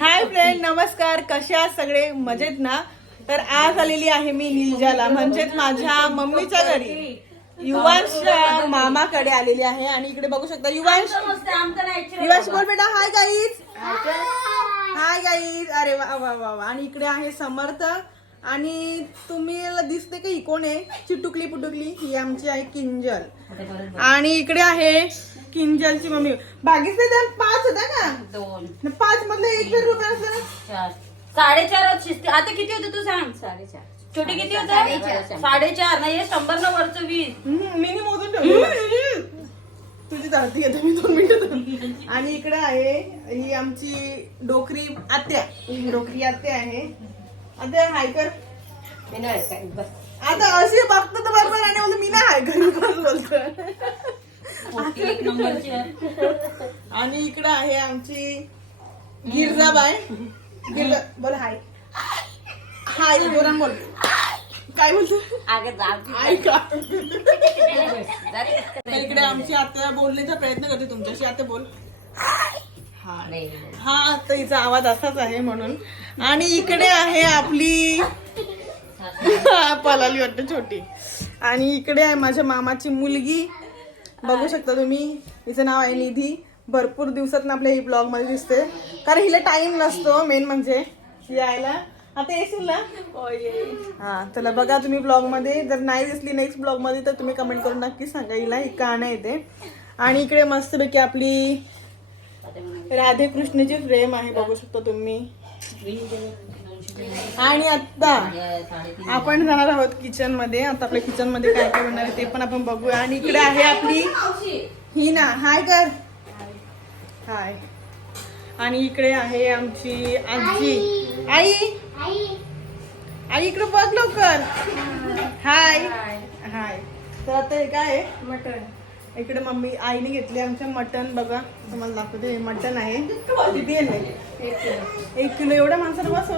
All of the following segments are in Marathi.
हाय. फ्रेंड नमस्कार. कशा सगळे? मजेत ना? तर आज आलेली आहे मी निलजाला म्हणजेच माझ्या मम्मीच्या घरी. युवांशच्या मामाकडे आलेली आहे आणि इकडे बघू शकता युवांश. युवांश. बोल बेटा. हाय गाईज हाय गाईज अरे वा वा वा वा. आणि इकडे आहे समर्थ. आणि तुम्ही दिसते का ही कोण आहे? चिटुकली पुटुकली ही आमची आहे किंजल. आणि इकडे आहे किंजलची मम्मी. बाकीचे तर पाच होता का? दोन. पाच मधले एक जर रुपये असला साडेचार शिस्ती. आता किती होते तू सांग? साडेचार. छोटे किती होते? साडेचार. नाही शंभर न वरचं वीस. मी नी मोजून ठेवली तुझी चालती येते मी दोन मिनिटं आणि इकडे आहे ही आमची डोकरी आत्या. ही डोकरी आत्या आहे. आत्या हाय कर. मी नाही काय, बस. आता अशी बघतो तर बरोबर आणि बोलतो मी नाही हाय कर बोलतो. आणि इकडे आहे आमची गिरजाबाई. गिरजा बोल हाय. हाय जोरान बोल. काय बोलतो? इकडे आमची आत्या बोलण्याचा प्रयत्न करते तुमच्याशी. आता बोल. हा. हा हिचा आवाज असाच आहे म्हणून. आणि इकडे आहे आपली पलाली वाटतं छोटी. आणि इकडे आहे माझ्या मामाची मुलगी. बघू शकता तुम्ही हिचं नाव आहे निधी. भरपूर दिवसात आपल्या ही ब्लॉगमध्ये दिसते. कारण हिला टाइम नसतो मेन म्हणजे यायला. आता येशील ना? हा चला बघा तुम्ही ब्लॉगमध्ये जर नाही दिसली नेक्स्ट ब्लॉगमध्ये तर तुम्ही कमेंट करून नक्की सांगा. हिला ही का नाही येते. आणि इकडे मस्तपैकी आपली राधे कृष्णाची फ्रेम आहे बघू शकता तुम्ही. आणि आता. आपण जाणार आहोत किचनमध्ये. आता आपल्या किचनमध्ये काय काय बनणार आहे ते पण आपण बघूया. आणि इकडे आहे आपली ही ना हाय कर हाय आणि इकडे आहे आमची आजी. आई. आई इकडे बघ लवकर. हाय हाय तर आता हे काय आहे? मटण. इकडे मम्मी आईने घेतले आमचं मटण बघा तुम्हाला दाखवते हे मटण आहे. एक किलो. एवढ्या माणसाला बसव.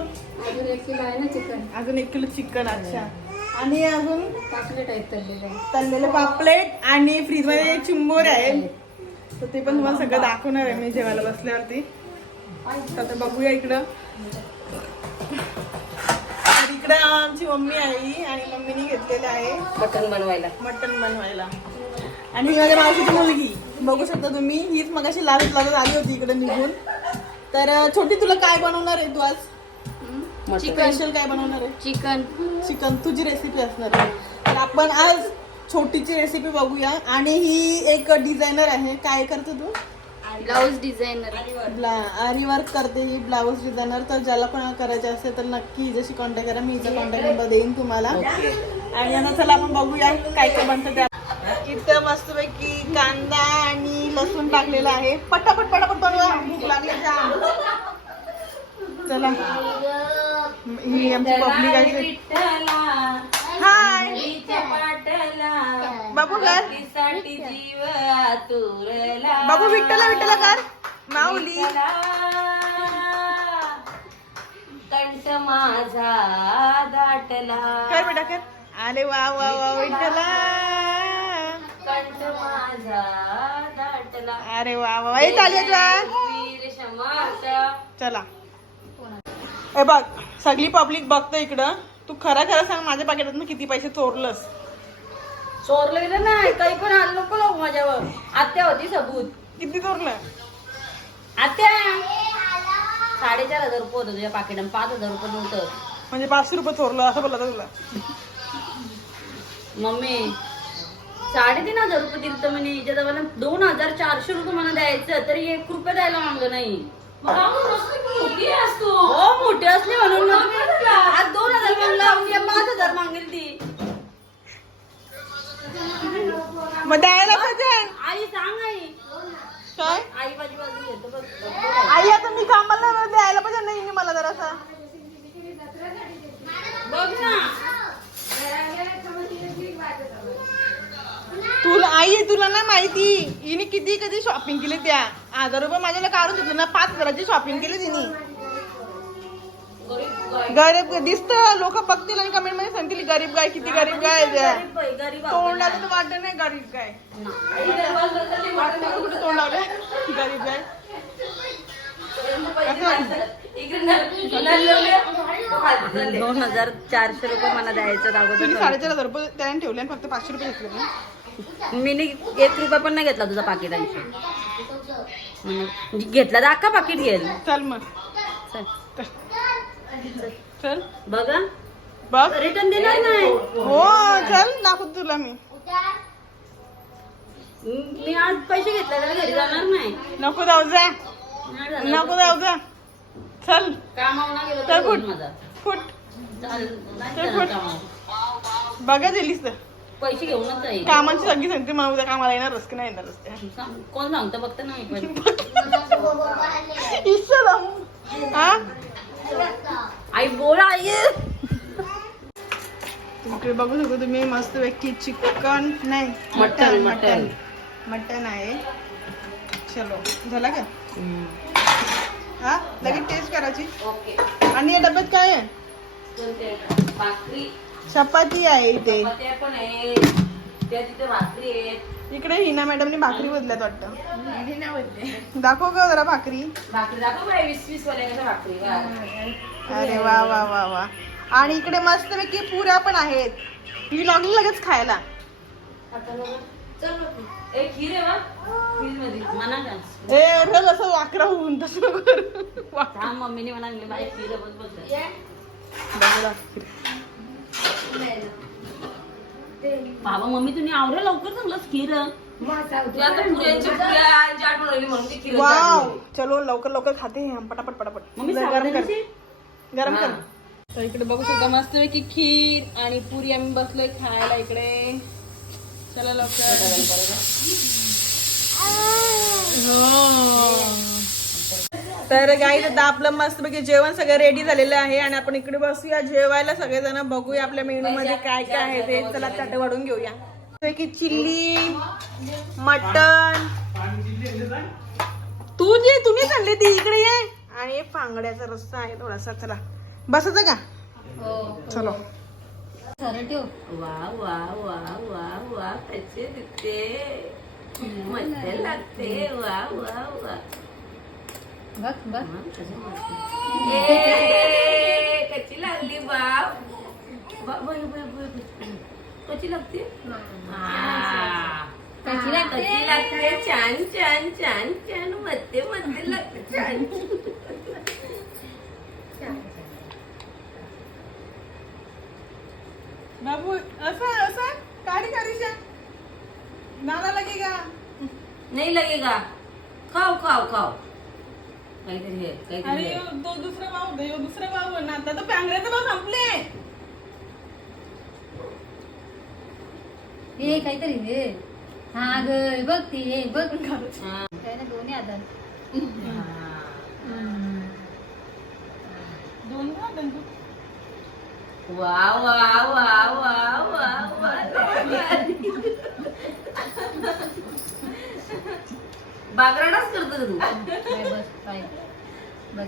अजून एक किलो आहे ना चिकन. अजून एक किलो चिकन अच्छा. आणि अजून? पापलेट आहेत तळलेले तळलेले पापलेट आणि फ्रीजमध्ये चिंबोर आहे. तर ते पण तुम्हाला सगळं दाखवणार आहे मी जेवायला बसल्यावरती. तर आता बघूया इकडं. इकडं आमची मम्मी आहे आणि मम्मीने घेतलेलं आहे. मटण बनवायला. मटण बनवायला. आणि ही माझ्या मावशीची मुलगी. बघू शकता तुम्ही हीच मगाशी लावत लावत आली होती इकडे निघून. तर छोटी तुला काय बनवणार आहे तू आज. स्पेशल काय बनवणार आहे? चिकन चिकन तुझी रेसिपी असणार आहे. तर आपण आज छोटीची रेसिपी बघूया. आणि ही एक डिझायनर आहे. काय करते तू? ब्लाऊज डिझायनर ब्ला आरी वर्क करते ही ब्लाऊज डिझायनर तर ज्याला कोणाला करायचे असेल तर नक्की हिच्याशी कॉन्टॅक्ट करा. मी हिचा कॉन्टॅक्ट नंबर देईन तुम्हाला. आणि आता चला आपण बघूया काय काय बनतं त्या इथं मस्तपैकी कांदा आणि लसूण टाकलेला आहे. पटापट पटापट बनवा. भूक लागली चला. ही आमची पब्लिक आहे. हाय. बाबू कर. बाबू विठ्ठला विठ्ठला कर. माऊली. कंठ माझा दाटला. कर बेटा कर. अरे वा वा वा विठ्ठला कंठ माझा दाटला अरे वा वा क्षमाचा चला. ए बघ सगळी पब्लिक बघतं इकडं. तू खरं खरं सांग माझ्या पाकिटातून किती पैसे चोरलंस? चोरलं गेलं नाही काही पण आलं नको लावू माझ्यावर. आत्या होती सबूत. किती चोरलं? आत्या? साडेचार हजार रुपये होतं तुझ्या पाकिटात पाच हजार रुपये नव्हतं. म्हणजे पाचशे रुपये चोरलं असं बोलला तुला. मम्मी साडेतीन हजार रुपये दिलं तर म्हणे. हिच्या जवळ दोन हजार चारशे रुपये मला द्यायचं तरी एक रुपये द्यायला मागलं नाही. हो मोठी असली म्हणून मग. मी आज दोन हजार मागला पाच हजार मागेल ती. मग द्यायला पाहिजे. आई सांग आई. काय? आई माझी बाजू घेतो बघ. आई आता मी कामाला नाही, द्यायला पाहिजे. नाही मला जरासा. बघ ना तुला आई तुला ना माहिती? हिने किती कधी शॉपिंग केली त्या? हजार रुपये माझ्याला काढून देतो ना पाच हजाराची शॉपिंग केली तिने. गरीब दिसत लोक बघतील आणि कमेंटमध्ये सांगतील गरीब गाय किती गरीब गाय तोंडात तर वाटत नाही गरीब गाय. कुठे तोंड लावलं गरीब गाय. दोन हजार चारशे रुपये मला द्यायचं अगोदर. साडेचार हजार रुपये त्याने ठेवले फक्त पाचशे रुपये घेतले ना मी नी- एक रुपया पण नाही घेतला तुझा पाकिटांशी म्हणजे घेतला तर अख्खा पाकिट घेईल. चल मग. चल. चल. बघा बघ. रिटर्न देणार नाही. हो चल दाखवतो तुला मी. मी आज पैसे घेतले तर घरी जाणार नाही. नको जाऊ जा. नको जाऊ जा. चल. गेलो तर फुट. फुट. चाल, फुट. बघा दिलीस तर. पैसे घेऊनच जाईल. कामाची सगळी सांगते मला उद्या कामाला येणारच की नाही येणारच त्या सांग- कोण सांगतं बघते ना मी पण इच्छा जाऊ. हा? आई बोला आई. इकडे बघू शकतो तुम्ही मस्त पैकी चिकन नाही मटन मटण. मटन. आहे. चलो झाला का? हा? लगेच टेस्ट करायची? ओके. आणि या डब्यात काय आहे. भाकरी. चपाती आहे इथे. चपात्या पण आहे. त्या तिथे भाकरी आहेत. इकडे हिना मॅडमने भाकरी बदल्यात वाटतं. दाखव का जरा भाकरी. भाकरी दाखव बाई वीस वीस वाल्याच्या भाकरी. वा. अरे वा वा वा वा. आणि इकडे मस्त पैकी पुऱ्या पण आहेत. ही लागली लगेच खायला. आता बघा. चल बापू. एक खीर आहे वा फ्रीजमध्ये म्हणा का? ए रल असं वाकरा होऊन तसं नको करू. वाक- थांब मम्मीने म्हणाले बस बस बाजूला. बाबा मम्मी तुम्ही आवडे लवकर चांगलंच खीर तू आता पुऱ्यांची पुऱ्या आणि चाट बनवली म्हणून ती खीर वाव. चलो लवकर लवकर खाते हे. पटापट पटापट. मम्मी गरम कर? गरम कर. हा. तर इकडे बघू शकता मस्त पैकी खीर आणि पुरी आम्ही बसलोय खायला इकडे. चला लवकर. तर गाईत आता आपलं मस्तपैकी जेवण सगळं रेडी झालेलं आहे आणि आपण इकडे बसूया जेवायला. सगळेजण बघूया आपल्या मेनू मध्ये काय काय आहे ते. चला चाट वाढून घेऊया. की चिल्ली मटन तू जे तुम्ही आणली ती. इकडे ये. आणि फांगड्याचा रस्सा आहे थोडासा. चला बसायचं का? चलो. सरळ ठेव. वा वा वा वा वा. कसे दिसते. मस्त लागते. वा वा वा. बघ बघ. कशी लागली बाप. कशी लागते? आ. कशी लागते? कशी लागते. छान छान छान छान. मते मते लागते. छान. बाबू असं असं? काढी काढीच्या नाला लगेगा नाही लगेगा खाओ खाओ खाओ काहीतरी हे काहीतरी अरे हे. यो तो दुसरा भाऊ दे यो दुसरा भाऊ आहे ना. आता तर संपले. हे काहीतरी हे. हा ग बघ ती हे बघ. हा. काय ना दोन्ही हातात दोन तू? वा वा वा वा वा वा बागराडाच करतो तू? काय बस. काय बस.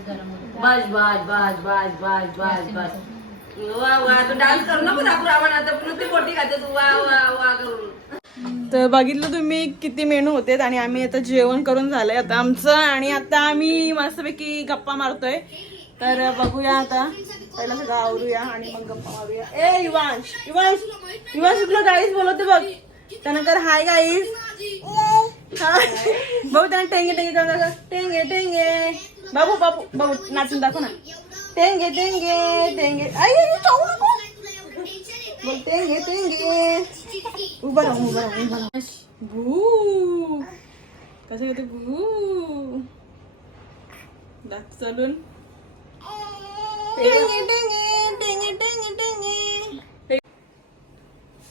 बस बस बस बस बस बस बस. वा वा तू डान्स करू नको दाखवू आपण आता नुसती पोटी खाते तू. वा वा वा करून. तर बघितलं तुम्ही किती मेनू होते आणि आम्ही आता जेवण करून झालंय आता आमचं आणि आता आम्ही मस्तपैकी गप्पा मारतोय. तर बघूया आता. पहिला सगळं आवरूया आणि मग गप्पा मारूया. ए युवांश युवांश युवांश तुला गाईज बोलवते बघ. त्यानंतर hi guys भाऊ त्यांना टेंगे टेंगे करून दाखव. टेंगे टेंगे बाबू बाबू बाबू नाचून दाखव ना टेंगे टेंगे टेंगे आई आई, चावू नको. बोल टेंगे टेंगे उभं राहून उभं राहून उभं राहून भू कसं होते भू दात चालून टेंगे टेंगे टेंगे टेंगे टेंगे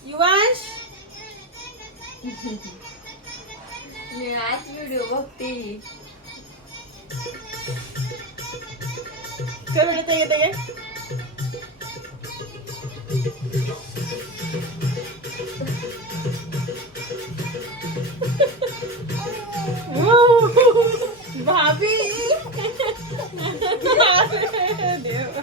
युवांश मी आज व्हिडिओ बघते. चल येते टेंगे टेंगे भाभी. देवा